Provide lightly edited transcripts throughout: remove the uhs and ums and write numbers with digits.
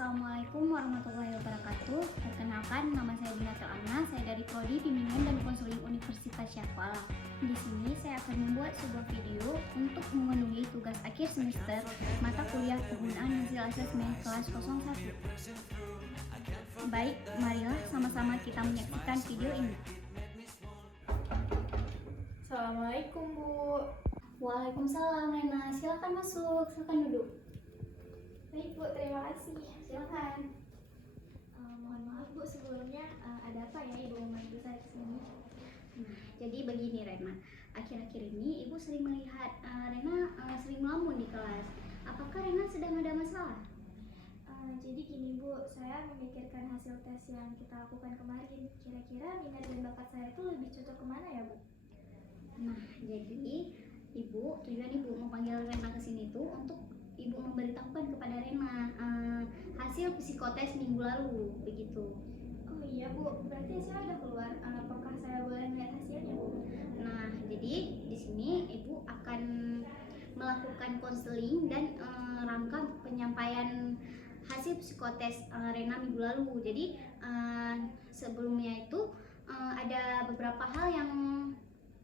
Assalamualaikum warahmatullahi wabarakatuh. Perkenalkan, nama saya Dinatul Anna. Saya dari Prodi Bimbingan dan Konseling Universitas Syafwa. Di sini saya akan membuat sebuah video untuk memenuhi tugas akhir semester mata kuliah penggunaan hasil asesmen kelas 01. Baik, marilah sama-sama kita menyaksikan video ini. Assalamualaikum Bu. Waalaikumsalam Rena, silakan masuk, silakan duduk. Baik Bu, terima kasih. Silakan. Mohon maaf Bu, sebelumnya ada apa ya Ibu memanggil saya ke sini? Nah, jadi begini Rena, akhir-akhir ini Ibu sering melihat Rena sering melamun di kelas. Apakah Rena sedang ada masalah? Jadi gini Bu, saya memikirkan hasil tes yang kita lakukan kemarin. Kira-kira minat dan bakat saya itu lebih cocok kemana ya Bu? Nah, jadi tujuan Ibu memanggil Rena ke sini tuh untuk Ibu memberitahukan kepada Rena hasil psikotes minggu lalu, begitu. Oh iya Bu, berarti saya udah keluar. Apakah saya boleh melihat hasilnya Bu? Nah, jadi di sini Ibu akan melakukan konseling dan rangka penyampaian hasil psikotes Rena minggu lalu. Jadi sebelumnya itu ada beberapa hal yang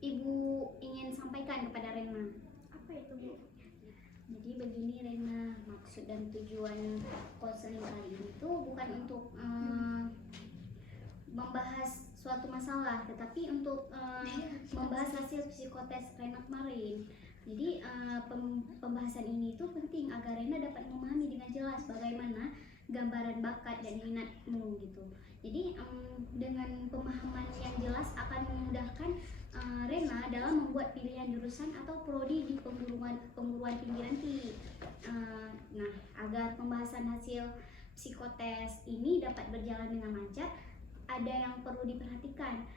Ibu ingin sampaikan kepada Rena. Apa itu Bu? Jadi begini Rena, maksud dan tujuan konseling kali ini tuh bukan untuk membahas suatu masalah, tetapi untuk membahas hasil psikotes Rena kemarin. Jadi pembahasan ini tuh penting agar Rena dapat memahami dengan jelas bagaimana gambaran bakat dan minatmu gitu. Jadi dengan pemahaman yang jelas akan memudahkan Rena dalam membuat pilihan jurusan atau prodi di perguruan tinggi nanti. Nah, agar pembahasan hasil psikotes ini dapat berjalan dengan lancar, ada yang perlu diperhatikan.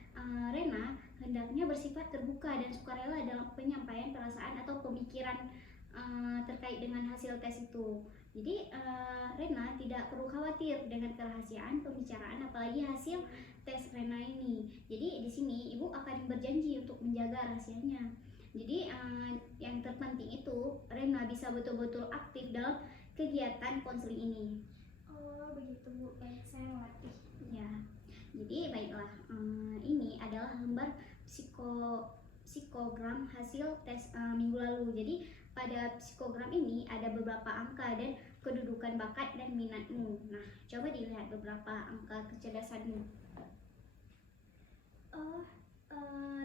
Rena hendaknya bersifat terbuka dan sukarela dalam penyampaian perasaan atau pemikiran terkait dengan hasil tes itu. Jadi Rena tidak perlu khawatir dengan kerahasiaan pembicaraan, apalagi hasil tes Rena ini. Jadi di sini Ibu akan berjanji untuk menjaga rahasianya. Jadi yang terpenting itu Rena bisa betul-betul aktif dalam kegiatan konseling ini. Oh begitu Bu, baik saya mengerti. Ya, jadi baiklah, ini adalah lembar psikogram hasil tes minggu lalu. Jadi pada psikogram ini ada beberapa angka dan kedudukan bakat dan minatmu. Nah, coba dilihat beberapa angka kecerdasanmu.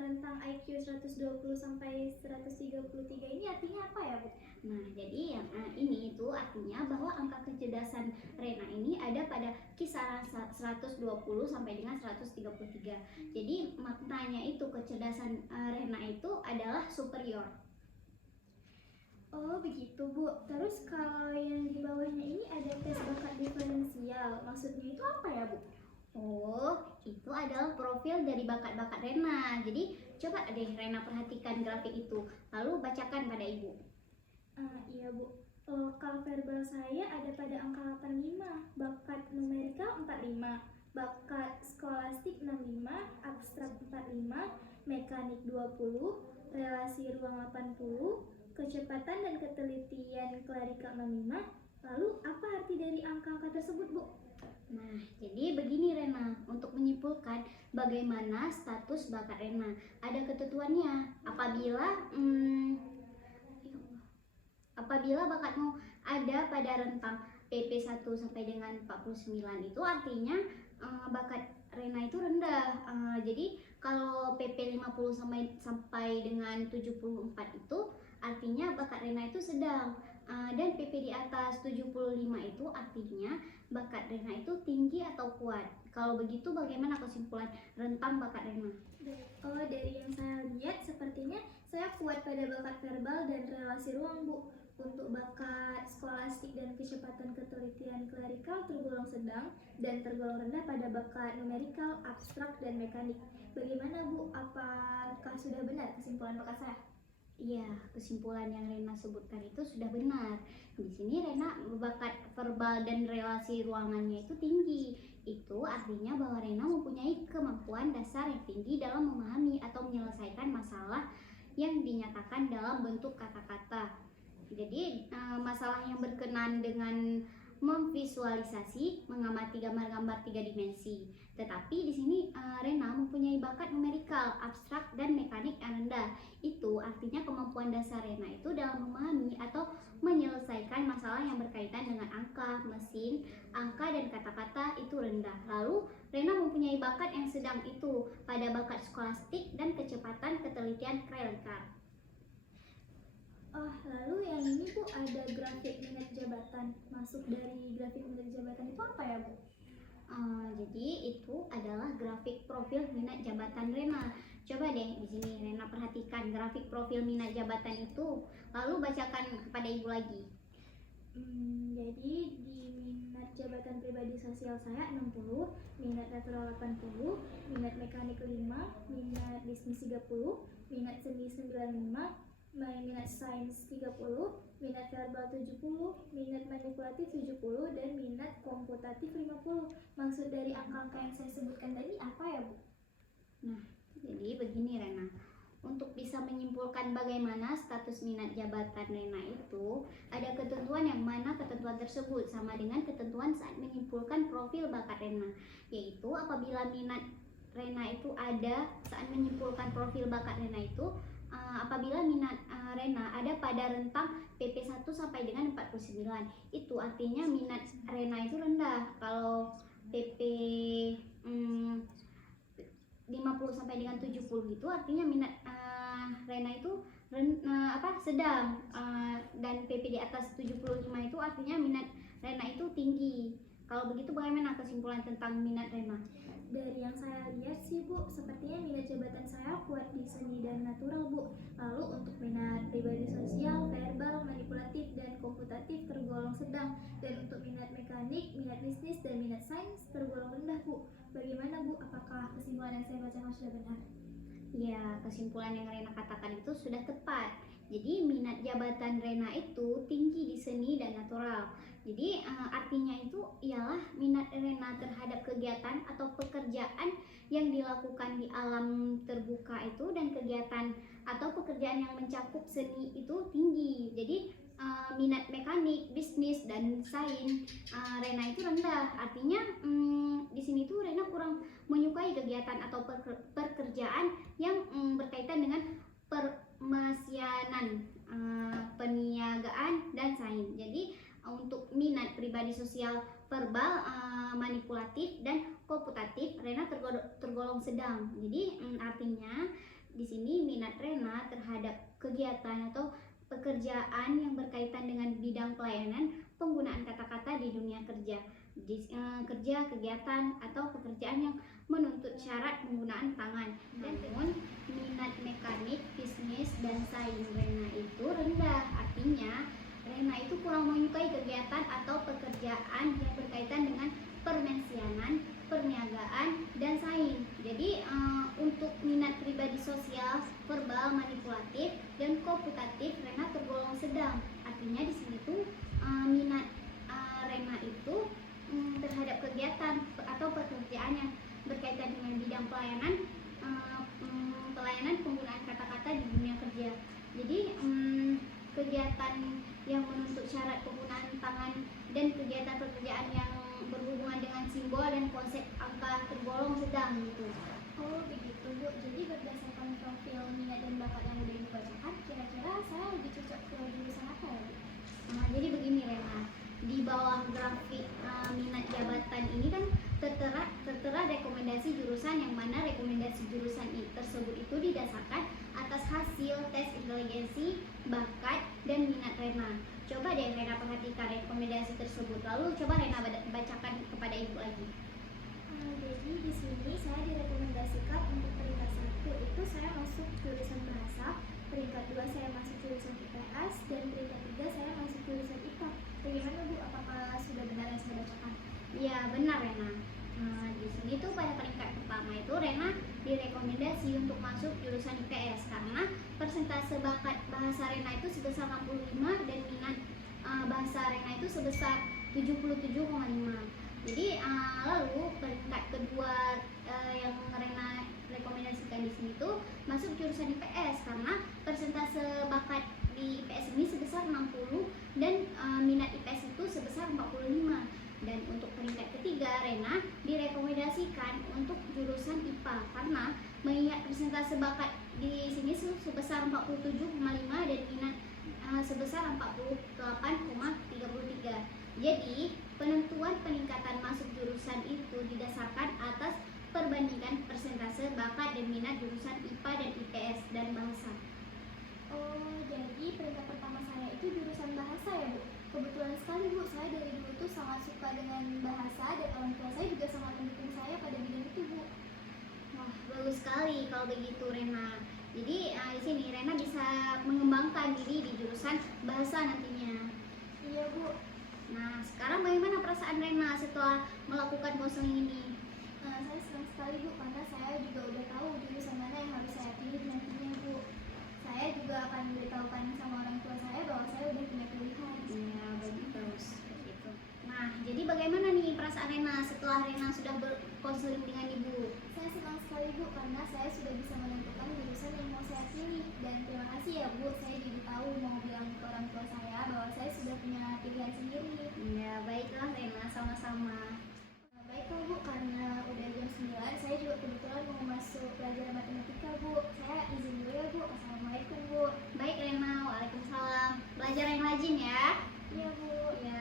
Rentang IQ 120 sampai 133 ini artinya apa ya Bu? Nah, jadi yang ini itu artinya bahwa angka kecerdasan Rena ini ada pada kisaran 120 sampai dengan 133. Jadi maknanya itu kecerdasan Rena itu adalah superior. Oh begitu Bu. Terus kalau yang di bawahnya ini ada tes bakat diferensial. Maksudnya itu apa ya Bu? Oh, itu adalah profil dari bakat-bakat Rena. Jadi coba deh Rena perhatikan grafik itu, lalu bacakan pada Ibu. Iya Bu. Kalau verbal saya ada pada angka 85, bakat numerikal 45, bakat skolastik 65, abstrak 45, mekanik 20, relasi ruang 80, kecepatan dan ketelitian klerikal 65. Lalu apa arti dari angka-angka tersebut Bu? Nah, jadi begini Rena, untuk menyimpulkan bagaimana status bakat Rena, ada ketentuannya. Apabila bakatmu ada pada rentang PP 1 sampai dengan 49, itu artinya bakat Rena itu rendah. Jadi kalau PP 50 sampai dengan 74 itu artinya bakat Rena itu sedang. Dan PP di atas 75 itu artinya bakat Rena itu tinggi atau kuat. Kalau begitu bagaimana kesimpulan rentang bakat Rena? Dari yang saya lihat sepertinya saya kuat pada bakat verbal dan relasi ruang Bu. Untuk bakat skolastik dan kecepatan ketelitian klerikal tergolong sedang dan tergolong rendah pada bakat numerikal, abstrak, dan mekanik. Bagaimana Bu? Apakah sudah benar kesimpulan bakat saya? Iya, kesimpulan yang Rena sebutkan itu sudah benar. Di sini Rena bakat verbal dan relasi ruangannya itu tinggi. Itu artinya bahwa Rena mempunyai kemampuan dasar yang tinggi dalam memahami atau menyelesaikan masalah yang dinyatakan dalam bentuk kata-kata. Jadi masalah yang berkenaan dengan memvisualisasi, mengamati gambar-gambar 3 dimensi. Tetapi di sini Rena mempunyai bakat numerikal, abstrak, dan mekanik yang rendah. Itu artinya kemampuan dasar Rena itu dalam memahami atau menyelesaikan masalah yang berkaitan dengan angka, mesin, angka, dan kata-kata itu rendah. Lalu Rena mempunyai bakat yang sedang itu pada bakat skolastik dan kecepatan ketelitian Krelkar. Lalu yang ini Bu, ada grafik minat jabatan. Masuk dari grafik minat jabatan itu apa ya Bu? Jadi itu adalah grafik profil minat jabatan Rena. Coba deh di sini Rena perhatikan grafik profil minat jabatan itu, lalu bacakan kepada Ibu lagi. Jadi di minat jabatan pribadi sosial saya 60, minat natural 80, minat mekanik 5, minat bisnis 30, minat seni 95, minat sains 30, minat verbal 70, minat manipulatif 70, dan minat komputatif 50. Maksud dari angka-angka yang saya sebutkan tadi apa ya Bu? Nah, jadi begini Rena. Untuk bisa menyimpulkan bagaimana status minat jabatan Rena itu, ada ketentuan yang mana ketentuan tersebut sama dengan ketentuan saat menyimpulkan profil bakat Rena, yaitu apabila minat Rena itu ada saat menyimpulkan profil bakat Rena itu, apabila minat Rena ada pada rentang PP 1 sampai dengan 49, itu artinya minat Rena itu rendah. Kalau PP 50 sampai dengan 70 itu artinya minat Rena itu sedang, dan PP di atas 75 itu artinya minat Rena itu tinggi. Kalau begitu bagaimana kesimpulan tentang minat Rena? Dari yang saya lihat sih Bu, sepertinya minat jabatan saya kuat di seni dan natural Bu. Lalu untuk minat pribadi sosial, verbal, manipulatif, dan komputatif tergolong sedang. Dan untuk minat mekanik, minat bisnis, dan minat sains tergolong rendah Bu. Bagaimana Bu? Apakah kesimpulan yang saya bacakan sudah benar? Ya, kesimpulan yang Rena katakan itu sudah tepat. Jadi minat jabatan Rena itu tinggi di seni dan natural. Jadi artinya itu ialah minat Rena terhadap kegiatan atau pekerjaan yang dilakukan di alam terbuka itu, dan kegiatan atau pekerjaan yang mencakup seni itu tinggi. Jadi minat mekanik, bisnis, dan sains Rena itu rendah. Artinya di sini tuh Rena kurang menyukai kegiatan atau pekerjaan yang berkaitan dengan permesianan, peniagaan, dan sains. Jadi untuk minat pribadi sosial, verbal, manipulatif, dan komputatif Rena tergolong sedang. Jadi artinya di sini minat Rena terhadap kegiatan atau pekerjaan yang berkaitan dengan bidang pelayanan penggunaan kata-kata di dunia kerja. Kerja, kegiatan, atau pekerjaan yang menuntut syarat penggunaan tangan. Namun minat mekanik, bisnis, dan sains Rena itu rendah. Artinya Rena itu kurang menyukai kegiatan atau pekerjaan yang berkaitan dengan permensianan, perniagaan, dan sains. Jadi untuk minat pribadi sosial, verbal, manipulatif, dan komputatif Rena tergolong sedang. Artinya di sini tuh minat Rena itu terhadap kegiatan atau pekerjaan yang berkaitan dengan bidang pelayanan penggunaan kata-kata di dunia kerja. Jadi kegiatan yang menuntut syarat penggunaan tangan dan kegiatan pekerjaan yang berhubungan dengan simbol dan konsep angka tergolong sedang gitu. Oh begitu Bu, jadi berdasarkan profil minat dan bakat yang udah dibacakan, kira-kira saya lebih cocok ke jurusan apa ya Bu? Jadi begini Rena, di bawah grafik minat jabatan ini kan tertera rekomendasi jurusan, yang mana rekomendasi jurusan tersebut itu didasarkan atas hasil tes inteligensi, bakat, dan minat Rena. Coba deh Rena perhatikan rekomendasi tersebut, lalu coba Rena bacakan kepada Ibu lagi. Jadi di sini saya direkomendasikan untuk peringkat 1 itu saya masuk jurusan bahasa, peringkat 2 saya masuk jurusan IPS, dan peringkat 3 saya masuk jurusan IPA. Bagaimana Bu? Apakah sudah benar yang saya bacakan? Iya benar Rena. Di sini tuh pada peringkat pertama itu Rena direkomendasi untuk masuk jurusan IPS karena persentase bakat bahasa Rena itu sebesar 65 dan minat bahasa Rena itu sebesar 77,5. Jadi lalu peringkat kedua yang Rena rekomendasikan di sini tuh masuk jurusan IPS karena persentase bakat di IPS ini sebesar 60 dan minat IPS itu sebesar 45. Dan untuk peringkat ketiga, Rena direkomendasikan untuk jurusan IPA karena mengingat persentase bakat di sini sebesar 47,5 dan minat sebesar 48,33. Jadi, penentuan peningkatan masuk jurusan itu didasarkan atas perbandingan persentase bakat dan minat jurusan IPA dan IPS dan bahasa. Oh, jadi peringkat pertama saya itu jurusan bahasa ya, Bu? Kebetulan sekali, Bu. Saya dari dulu tuh sangat suka dengan bahasa dan orang tua saya juga sangat mendukung saya pada bidang itu, Bu. Wah, bagus sekali kalau begitu, Rena. Jadi di sini Rena bisa mengembangkan diri di jurusan bahasa nantinya. Iya, Bu. Nah, sekarang bagaimana perasaan Rena setelah melakukan konseling ini? Saya senang sekali, Bu, karena saya juga udah tahu jurusan mana yang harus saya pilih nantinya, Bu. Saya juga akan memberitahukan sama orang tua saya bahwa saya udah punya pilihan. Iya, bagus. Begitu. Nah, jadi bagaimana nih perasaan Rena setelah Rena sudah berkonseling dengan Ibu? Saya senang sekali, Bu, karena saya sudah bisa menentukan jurusan yang mau saya pilih. Dan terima kasih ya, Bu, saya jadi tahu mau bilang ke orang tua saya bahwa saya sudah punya pilihan sendiri. Ya, baiklah Rena, sama-sama. Baiklah, Bu, karena udah jam 9, saya juga kebetulan mau masuk pelajaran matematika, Bu. Saya izin dulu ya, Bu. Assalamualaikum, Bu. Baik Rena, waalaikumsalam. Belajar yang rajin ya. Iya, Bu. Ya.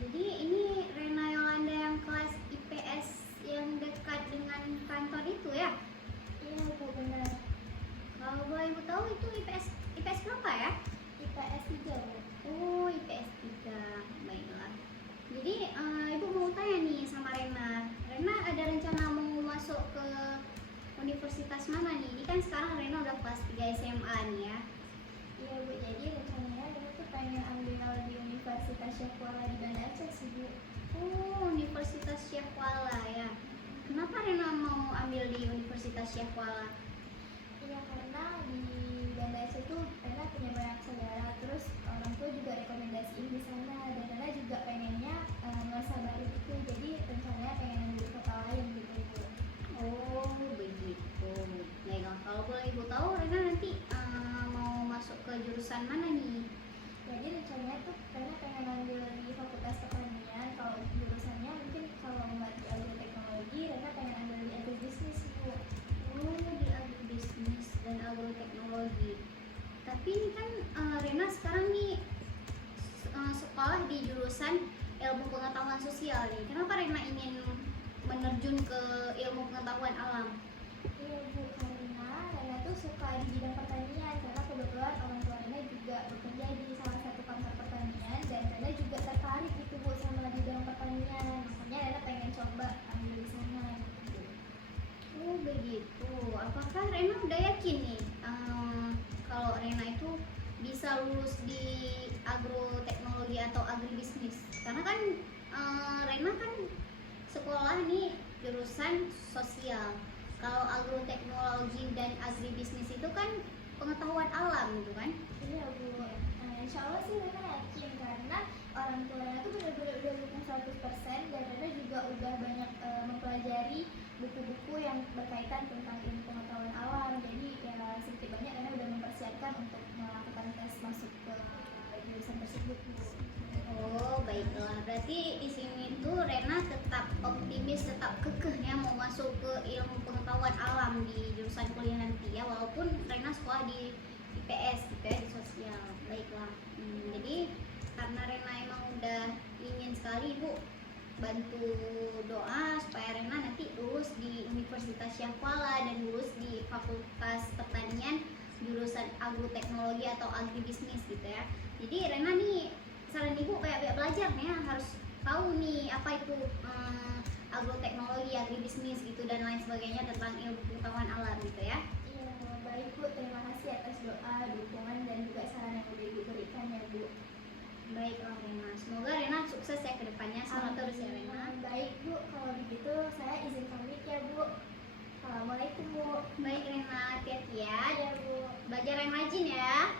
Jadi ini Rena Yolanda yang kelas IPS yang dekat dengan kantor itu ya? Iya, Bu, benar. Kalau boleh Ibu tahu itu IPS berapa ya? IPS 3, Bu. Oh, IPS 3. Baiklah. Jadi Ibu mau tanya nih sama Rena. Rena ada rencana mau masuk ke universitas mana nih? Ini kan sekarang Rena udah kelas 3 SMA nih ya. Iya, Bu, jadi rencananya Rena tuh pengen ambil di Universitas Syekh Kuala di Banda Aceh sih, Bu. Oh, Universitas Syekh Kuala ya. Kenapa Rena mau ambil di Universitas Syekh Kuala? Iya, karena di Banda Aceh tuh Rena punya banyak saudara, terus orang tua juga rekomendasiin di sana, dan Rena juga pengennya nggak sabar itu, jadi rencananya pengen ambil kota lain gitu, Bu. Oh, begitu. Baiklah, kalau boleh Ibu tahu Rena nanti mau masuk ke jurusan mana nih? Jadi rencananya tuh Rena pengen ambil di Fakultas Pertanian. Kalau jurusannya mungkin kalau nggak di agroteknologi, Rena pengen ambil di agribisnis, Bu. Oh, di agribisnis dan agroteknologi. Tapi ini kan Rena sekarang nih sekolah di jurusan ilmu pengetahuan sosial nih. Kenapa Rena ingin menerjun ke ilmu pengetahuan alam? Iya, Bu, karena Rena tuh suka di bidang pertanian, karena kebetulan orang tua Rena juga bekerja di salah satu kantor pertanian, dan Rena juga tertarik gitu, Bu, sama bidang pertanian. Makanya Rena pengen coba ambil di sana gitu. Oh, begitu. Apakah Rena udah yakin nih kalau Rena itu bisa lulus di agroteknologi atau agribisnis? Karena kan Rena kan sekolah nih jurusan sosial. Kalau agroteknologi dan agribisnis itu kan pengetahuan alam gitu kan? Iya, Bu. Insya Allah sih Rena yakin, karena orang tua Rena tuh benar-benar udah dukung 100%, dan Rena juga udah banyak mempelajari buku-buku yang berkaitan tentang ilmu pengetahuan alam. Jadi ya sedikit banyak Rena udah mempersiapkan untuk melakukan tes masuk ke jurusan tersebut, Bu. Oh, baiklah. Berarti di sini tuh Rena tetap optimis, tetap kekehnya mau masuk ke ilmu pengetahuan alam di jurusan kuliah nanti ya, walaupun Rena sekolah di IPS di sosial. Baiklah. Jadi karena Rena emang udah ingin sekali Ibu bantu doa supaya Rena nanti lulus di Universitas Syekh Kuala dan lulus di Fakultas Pertanian jurusan agroteknologi atau agribisnis gitu ya. Jadi Rena nih saran Ibu kayak belajar nih ya, harus tahu nih apa itu agroteknologi, agribisnis gitu dan lain sebagainya tentang ilmu pengetahuan alam gitu ya. Iya, baik, Bu. Terima kasih atas doa, dukungan, dan juga saran yang udah Ibu berikan ya, Bu. Baiklah Rena, semoga Rena sukses ya ke depannya. Semangat terus ya Rena. Baik, Bu. Kalau begitu saya izin pamit ya, Bu. Assalamualaikum, Bu. Baik Rena, hati-hati ya. Iya, Bu. Belajar yang rajin ya.